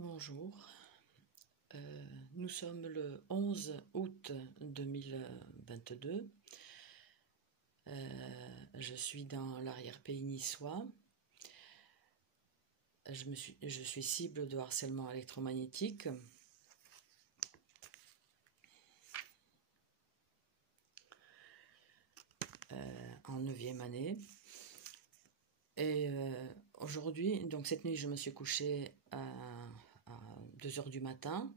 Bonjour, nous sommes le 11 août 2022. Je suis dans l'arrière-pays niçois. Je suis cible de harcèlement électromagnétique. En 9e année. Et aujourd'hui, donc cette nuit, je me suis couchée à 2 heures du matin.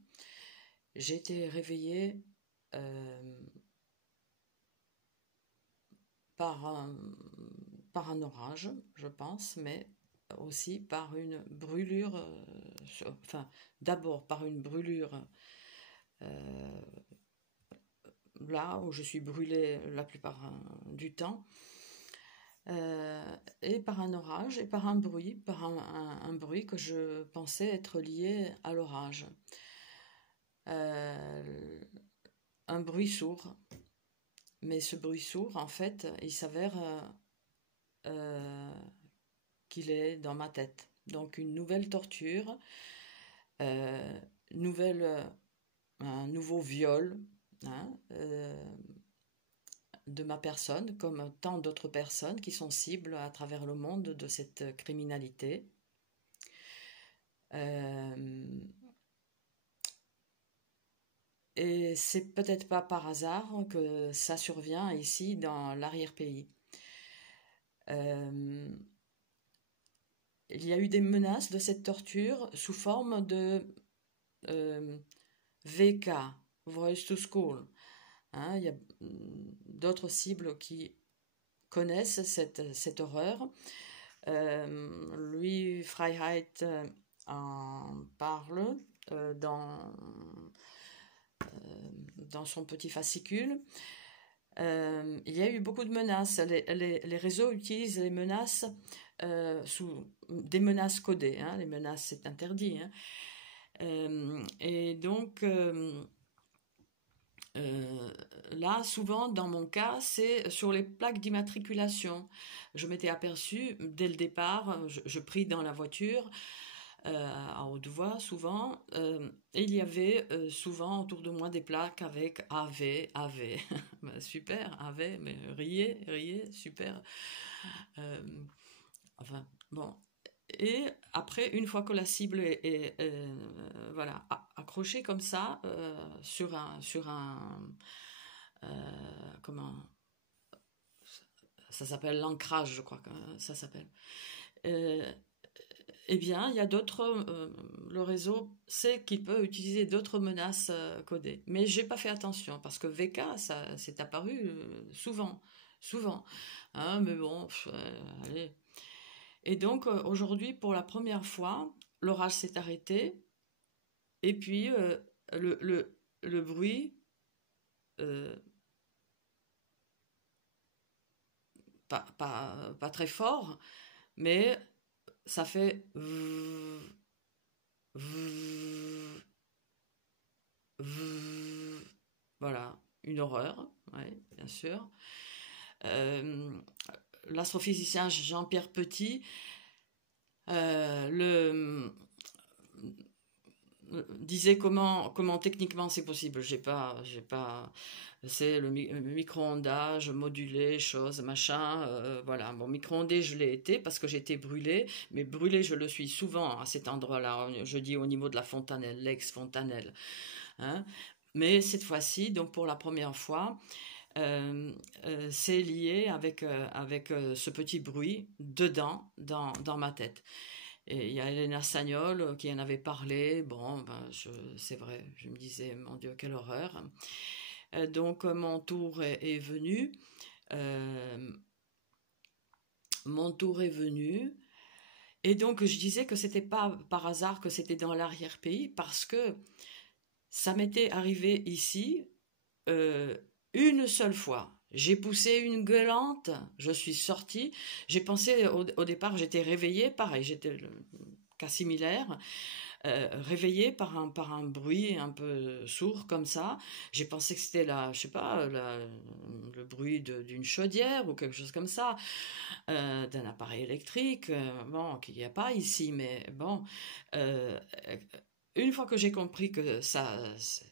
J'ai été réveillée par un orage, je pense, mais aussi par une brûlure, enfin d'abord par une brûlure là où je suis brûlée la plupart du temps, et par un orage et par un bruit, un bruit que je pensais être lié à l'orage. Un bruit sourd. Mais ce bruit sourd, en fait, il s'avère qu'il est dans ma tête. Donc une nouvelle torture, un nouveau viol, hein, de ma personne, comme tant d'autres personnes qui sont cibles à travers le monde de cette criminalité. Et c'est peut-être pas par hasard que ça survient ici dans l'arrière-pays. Il y a eu des menaces de cette torture sous forme de VK, Voice to School. Hein, il y a d'autres cibles qui connaissent cette horreur. Louis Freiheit en parle dans son petit fascicule. Il y a eu beaucoup de menaces. Les réseaux utilisent les menaces sous des menaces codées. Hein. Les menaces, c'est interdit. Hein. Et donc, là, souvent, dans mon cas, c'est sur les plaques d'immatriculation. Je m'étais aperçue dès le départ, je prie dans la voiture, à haute voix souvent, et il y avait souvent autour de moi des plaques avec AV, AV. Ben, super, AV, mais riez, super. Enfin, bon. Et après, une fois que la cible est voilà, accrochée comme ça sur un comment ça s'appelle, l'ancrage, je crois que ça s'appelle. Eh bien, il y a d'autres. Le réseau sait qu'il peut utiliser d'autres menaces codées, mais j'ai pas fait attention parce que VK, ça c'est apparu souvent. Hein, mais bon, allez. Et donc aujourd'hui, pour la première fois, l'orage s'est arrêté et puis le bruit, pas très fort, mais ça fait voilà, une horreur, ouais, bien sûr. L'astrophysicien Jean-Pierre Petit disait comment techniquement c'est possible. J'ai pas, c'est le micro-ondage modulé, chose, machin, voilà. Bon, micro-ondé, je l'ai été parce que j'étais brûlée, mais brûlée, je le suis souvent à cet endroit-là. Je dis au niveau de la fontanelle, l'ex-fontanelle. Hein. Mais cette fois-ci, donc pour la première fois, c'est lié avec ce petit bruit dedans, dans ma tête. Et il y a Elena Sagnol qui en avait parlé. Bon, ben, c'est vrai, je me disais, mon Dieu, quelle horreur. Donc, mon tour est venu. Mon tour est venu. Et donc, je disais que c'était pas par hasard que c'était dans l'arrière-pays, parce que ça m'était arrivé ici une seule fois. J'ai poussé une gueulante, je suis sortie. J'ai pensé, au départ, j'étais réveillée, pareil, j'étais le cas similaire, réveillée par un bruit un peu sourd comme ça. J'ai pensé que c'était je sais pas, le bruit d'une chaudière ou quelque chose comme ça, d'un appareil électrique, bon, qu'il n'y a pas ici, mais bon. une fois que j'ai compris que ça,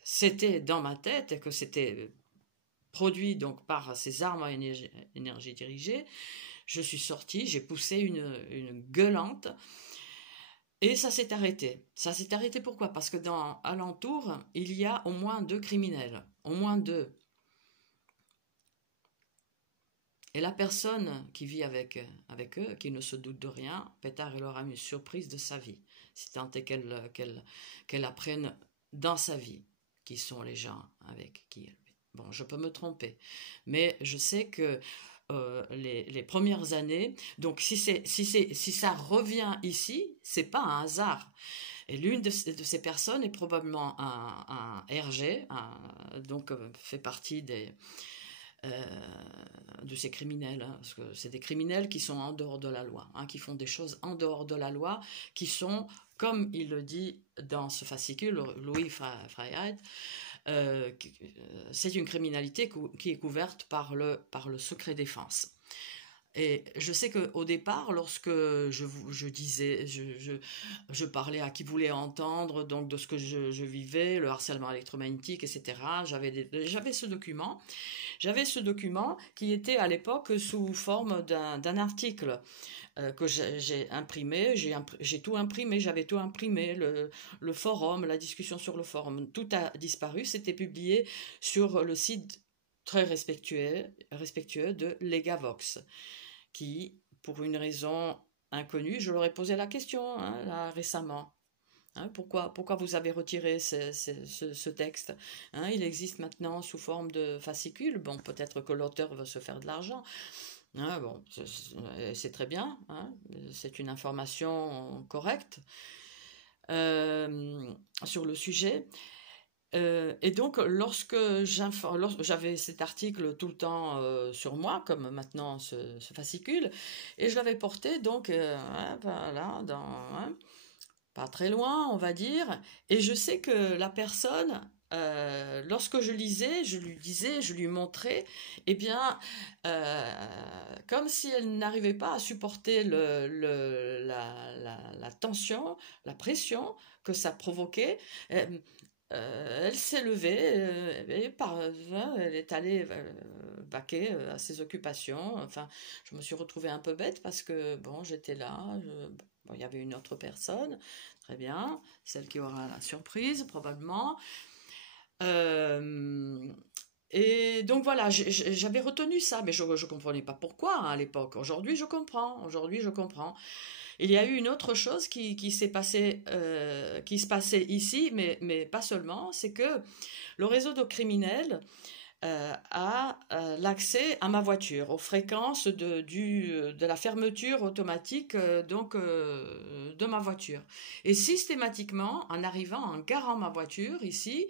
c'était dans ma tête et que c'était produit donc par ces armes à énergie dirigée, je suis sortie, j'ai poussé une gueulante et ça s'est arrêté. Ça s'est arrêté pourquoi? Parce que dans alentour, il y a au moins 2 criminels, au moins 2. Et la personne qui vit avec eux, qui ne se doute de rien, Pétard, il aura une surprise de sa vie, si tant est qu'elle apprenne dans sa vie qui sont les gens avec qui elle vit. Bon, je peux me tromper, mais je sais que les premières années, donc si ça revient ici, c'est pas un hasard. Et l'une de ces personnes est probablement un RG, donc fait partie de ces criminels, hein, parce que c'est des criminels qui sont en dehors de la loi, hein, qui font des choses en dehors de la loi, qui sont, comme il le dit dans ce fascicule, Louis Freiheit, c'est une criminalité qui est couverte par le secret défense. Et je sais qu'au départ, lorsque je disais, je parlais à qui voulait entendre, donc de ce que je vivais, le harcèlement électromagnétique, etc., j'avais ce document. J'avais ce document qui était à l'époque sous forme d'un article que j'ai imprimé, j'ai tout imprimé, j'avais tout imprimé, le forum, la discussion sur le forum, tout a disparu, c'était publié sur le site très respectueux de Legavox, qui, pour une raison inconnue, je leur ai posé la question hein, là, récemment. Hein, pourquoi vous avez retiré ce texte hein, il existe maintenant sous forme de fascicule. Bon, peut-être que l'auteur veut se faire de l'argent. Hein, bon, c'est très bien. Hein, c'est une information correcte sur le sujet. Et donc, lorsque j'avais cet article tout le temps sur moi, comme maintenant ce fascicule, et je l'avais porté donc voilà, pas très loin, on va dire, et je sais que la personne, lorsque je lisais, je lui disais, je lui montrais, eh bien, comme si elle n'arrivait pas à supporter la tension, la pression que ça provoquait, elle s'est levée elle est allée vaquer à ses occupations. Enfin, je me suis retrouvée un peu bête parce que bon, j'étais là, bon, il y avait une autre personne, très bien, celle qui aura la surprise probablement. Et donc voilà, j'avais retenu ça, mais je ne comprenais pas pourquoi hein, à l'époque. Aujourd'hui, je comprends. Aujourd'hui, je comprends. Il y a eu une autre chose qui s'est passée, qui se passait ici, mais pas seulement, c'est que le réseau de criminels a l'accès à ma voiture, aux fréquences de la fermeture automatique de ma voiture. Et systématiquement, en arrivant, en garant ma voiture ici,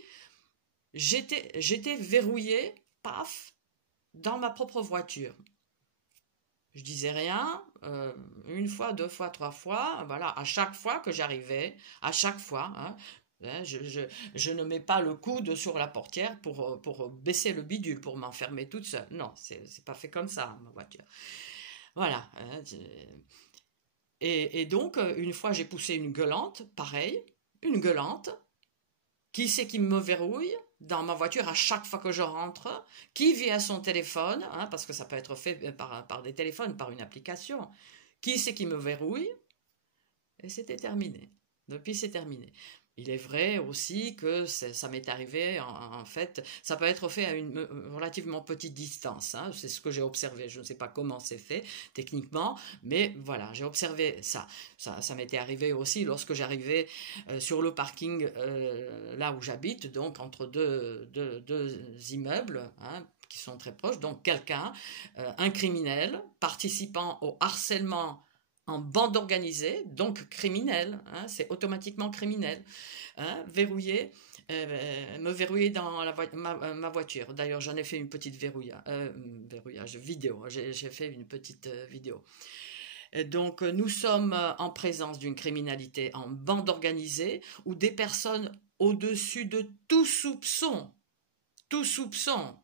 j'étais verrouillée, paf, dans ma propre voiture. Je disais rien, une fois, 2 fois, 3 fois, voilà, à chaque fois que j'arrivais, à chaque fois, hein, je ne mets pas le coude sur la portière pour baisser le bidule, pour m'enfermer toute seule. Non, c'est pas fait comme ça, ma voiture. Voilà. Hein, et donc, une fois, j'ai poussé une gueulante, pareil, une gueulante. Qui c'est qui me verrouille dans ma voiture à chaque fois que je rentre? Qui vit à son téléphone? Hein, parce que ça peut être fait par des téléphones, par une application. Qui c'est qui me verrouille? Et c'était terminé. Depuis, c'est terminé. Il est vrai aussi que ça m'est arrivé, en fait, ça peut être fait à une relativement petite distance. Hein, c'est ce que j'ai observé. Je ne sais pas comment c'est fait techniquement, mais voilà, j'ai observé ça. Ça m'était arrivé aussi lorsque j'arrivais sur le parking là où j'habite, donc entre deux immeubles. Hein, qui sont très proches, donc quelqu'un, un criminel, participant au harcèlement en bande organisée, donc criminel, hein, c'est automatiquement criminel, hein, me verrouiller dans ma voiture. D'ailleurs, j'en ai fait une petite verrouillage vidéo, j'ai fait une petite vidéo. Et donc, nous sommes en présence d'une criminalité en bande organisée où des personnes au-dessus de tout soupçon,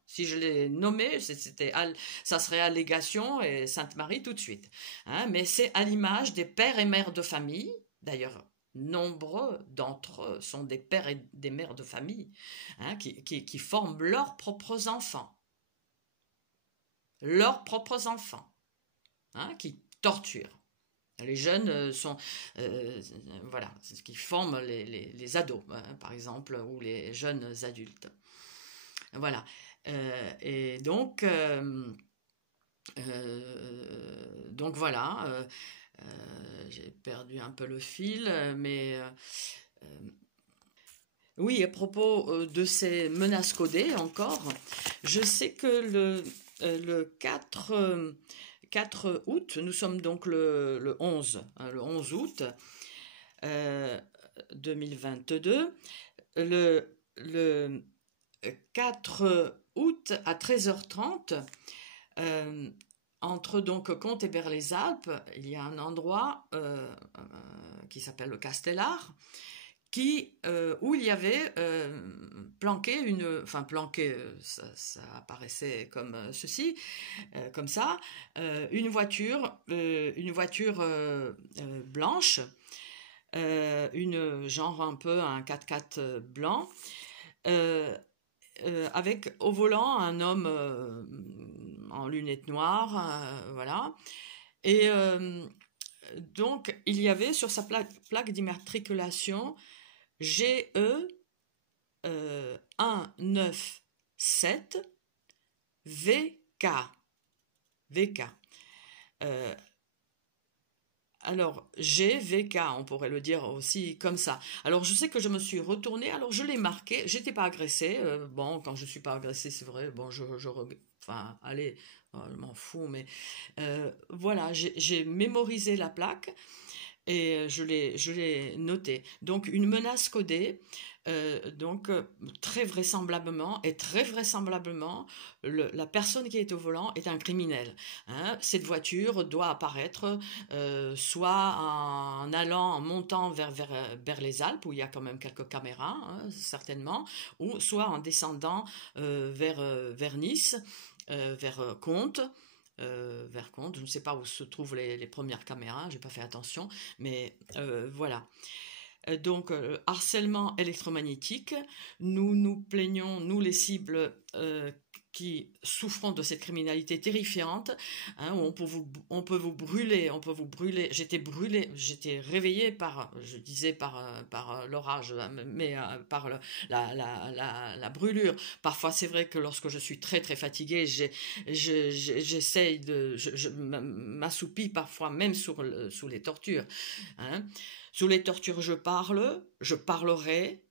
si je l'ai nommé, ça serait allégation et Sainte-Marie tout de suite. Hein, mais c'est à l'image des pères et mères de famille, d'ailleurs nombreux d'entre eux sont des pères et des mères de famille, hein, qui forment leurs propres enfants. Leurs propres enfants, hein, qui torturent. Les jeunes sont, voilà, c'est ce qui forment les ados, hein, par exemple, ou les jeunes adultes. Voilà. Et donc voilà, j'ai perdu un peu le fil, mais oui, à propos de ces menaces codées encore, je sais que le 4 août, nous sommes donc le 11, hein, le 11 août 2022, le 4 août à 13h30, entre donc Contes et Berre-les-Alpes, il y a un endroit qui s'appelle le Castellar, où il y avait planqué ça apparaissait comme ceci, comme ça, une voiture blanche, genre un peu un 4x4 blanc, avec au volant un homme en lunettes noires, voilà. Et donc il y avait sur sa plaque d'immatriculation GE 197 VK. VK. Alors, GVK, on pourrait le dire aussi comme ça. Alors, je sais que je me suis retournée, alors je l'ai marqué, j'étais pas agressée. Bon, quand je suis pas agressée, c'est vrai, bon, enfin, allez, je m'en fous, mais voilà, j'ai mémorisé la plaque et je l'ai notée. Donc, une menace codée, très vraisemblablement, la personne qui est au volant est un criminel, hein. Cette voiture doit apparaître soit en montant vers les Alpes, où il y a quand même quelques caméras, hein, certainement, ou soit en descendant vers Nice, vers Contes. Vers Contes, je ne sais pas où se trouvent les premières caméras, j'ai pas fait attention, mais voilà. Donc, harcèlement électromagnétique, nous nous plaignons, nous les cibles qui souffront de cette criminalité terrifiante, hein, où on peut vous brûler, j'étais réveillée par l'orage, mais par la brûlure. Parfois, c'est vrai que lorsque je suis très très fatiguée, j'essaye je m'assoupis parfois même sous les tortures, hein. Sous les tortures, je parlerai,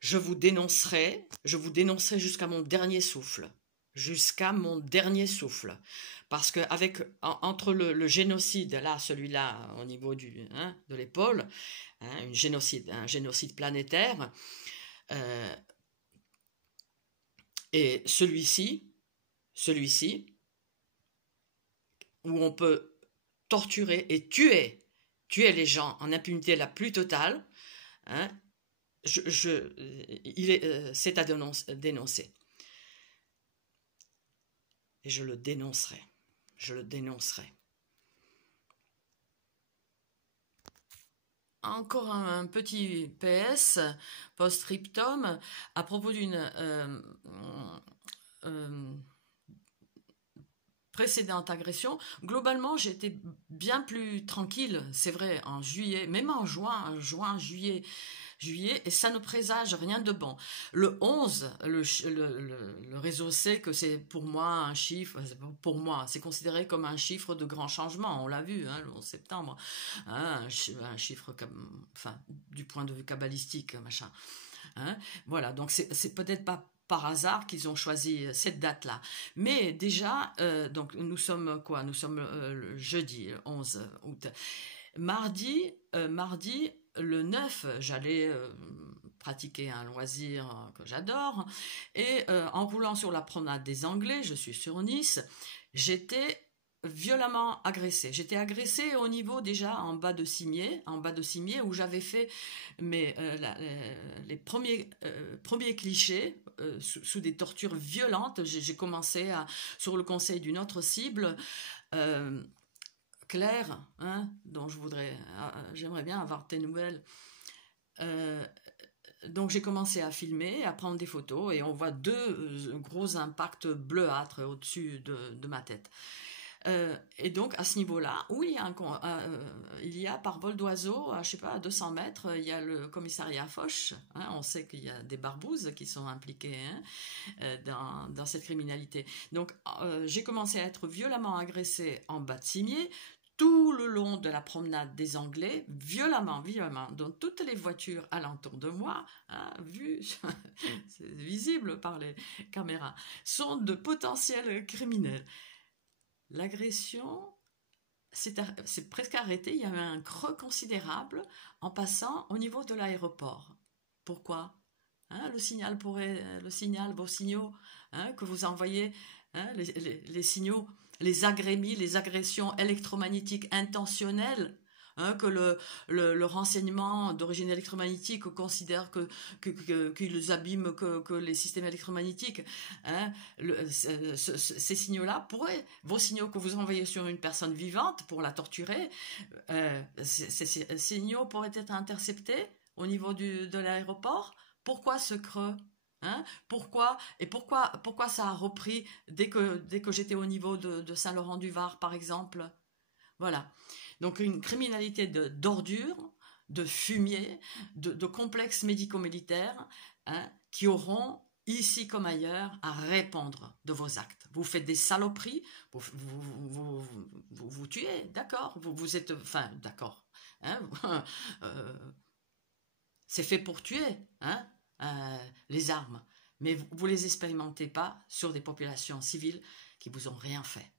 je vous dénoncerai jusqu'à mon dernier souffle. Jusqu'à mon dernier souffle. Parce que entre le génocide, là, celui-là, au niveau de l'épaule, hein, un génocide planétaire, et celui-ci, où on peut torturer et tuer les gens en impunité la plus totale, hein, c'est à dénoncer. Et je le dénoncerai. Encore un petit PS, post-scriptum, à propos d'une précédente agression. Globalement, j'étais bien plus tranquille, c'est vrai, en juillet, même en juin, juillet, et ça ne présage rien de bon. Le 11, le réseau sait que c'est pour moi un chiffre, c'est considéré comme un chiffre de grand changement, on l'a vu, hein, le 11 septembre, hein, un chiffre du point de vue kabbalistique, machin. Hein, voilà, donc c'est peut-être pas par hasard qu'ils ont choisi cette date-là. Mais déjà, donc nous sommes le jeudi, 11 août. Mardi, le 9, j'allais pratiquer un loisir que j'adore. Et en roulant sur la promenade des Anglais, je suis sur Nice, j'étais violemment agressée. J'étais agressée au niveau déjà en bas de Cimiez où j'avais fait les premiers clichés sous des tortures violentes. J'ai commencé sur le conseil d'une autre cible, Claire, hein, dont j'aimerais bien avoir tes nouvelles. Donc j'ai commencé à filmer, à prendre des photos, et on voit deux gros impacts bleuâtres au-dessus de ma tête. Et donc à ce niveau-là, oui, il y a par vol d'oiseau, je sais pas, à 200 mètres, il y a le commissariat Foch. Hein, on sait qu'il y a des barbouzes qui sont impliqués, hein, dans cette criminalité. Donc j'ai commencé à être violemment agressée en bas de cimier, tout le long de la promenade des Anglais, violemment, donc toutes les voitures alentour de moi, hein, c'est visible par les caméras, sont de potentiels criminels. L'agression c'est presque arrêté, il y a eu un creux considérable en passant au niveau de l'aéroport. Pourquoi? Hein, vos signaux, hein, que vous envoyez, hein, les signaux, les agrémis, les agressions électromagnétiques intentionnelles, hein, que le renseignement d'origine électromagnétique considère qu'ils abîment que les systèmes électromagnétiques. Hein, ces signaux-là vos signaux que vous envoyez sur une personne vivante pour la torturer, ces signaux pourraient être interceptés au niveau de l'aéroport. Pourquoi ce creux? Hein, pourquoi ça a repris dès que j'étais au niveau de Saint-Laurent-du-Var, par exemple? Voilà. Donc une criminalité d'ordures, de fumier, de complexes médico-militaires, hein, qui auront, ici comme ailleurs, à répondre de vos actes. Vous faites des saloperies, vous tuez, d'accord, vous êtes, enfin, d'accord, hein, c'est fait pour tuer, hein, les armes, mais vous les expérimentez pas sur des populations civiles qui vous ont rien fait.